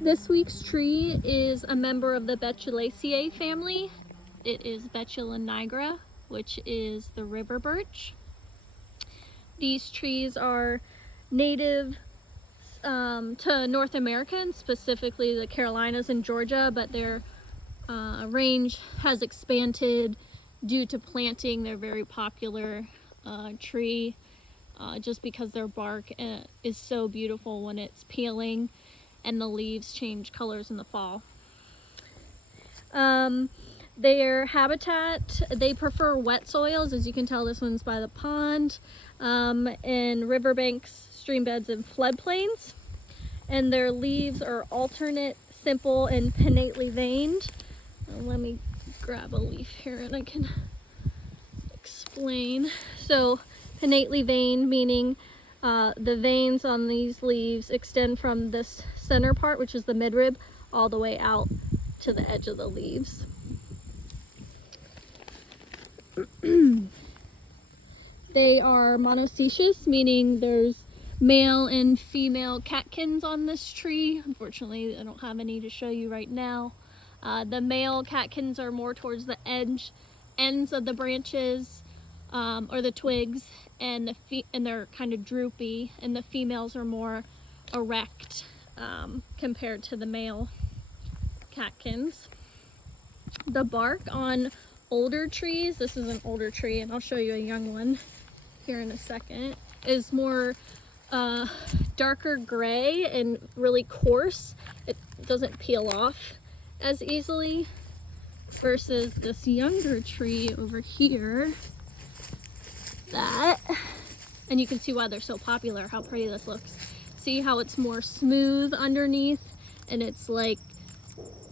This week's tree is a member of the Betulaceae family. It is Betula nigra, which is the river birch. These trees are native to North America, and specifically the Carolinas and Georgia, but their range has expanded due to planting. They're a very popular tree just because their bark is so beautiful when it's peeling and the leaves change colors in the fall. Their habitat, they prefer wet soils. As you can tell, this one's by the pond, and riverbanks, stream beds, and floodplains. And their leaves are alternate, simple, and pinnately veined. Let me grab a leaf here and I can explain. So pinnately veined, meaning the veins on these leaves extend from this center part, which is the midrib, all the way out to the edge of the leaves. They are monoecious, meaning there's male and female catkins on this tree. Unfortunately, I don't have any to show you right now. The male catkins are more towards the ends of the branches or the twigs, and they're kind of droopy, and the females are more erect compared to the male catkins. The bark on older trees, this is an older tree and I'll show you a young one here in a second, is more darker gray and really coarse. It doesn't peel off as easily versus this younger tree over here, and you can see why they're so popular, how pretty this looks. See how it's more smooth underneath and it's like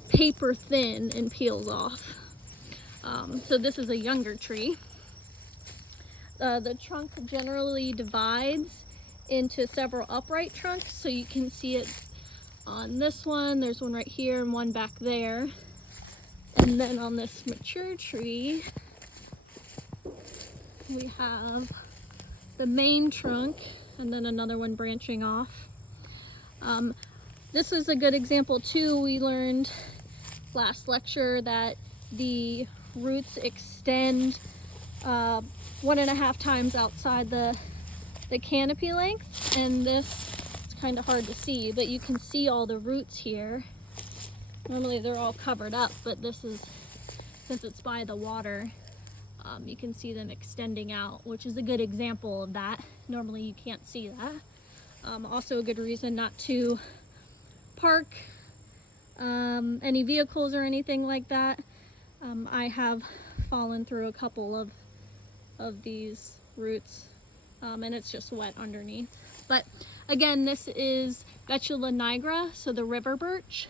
paper thin and peels off. So this is a younger tree. The trunk generally divides into several upright trunks, so you can see it on this one. There's one right here and one back there. And then on this mature tree, we have the main trunk and then another one branching off. This is a good example too. We learned last lecture that the roots extend 1.5 times outside the canopy length, and this, it's kind of hard to see, but you can see all the roots here. Normally they're all covered up, but this is, since it's by the water, you can see them extending out, which is a good example of that. Normally you can't see that. Also a good reason not to park any vehicles or anything like that. I have fallen through a couple of these roots, and it's just wet underneath. But again, this is Betula nigra, so the river birch.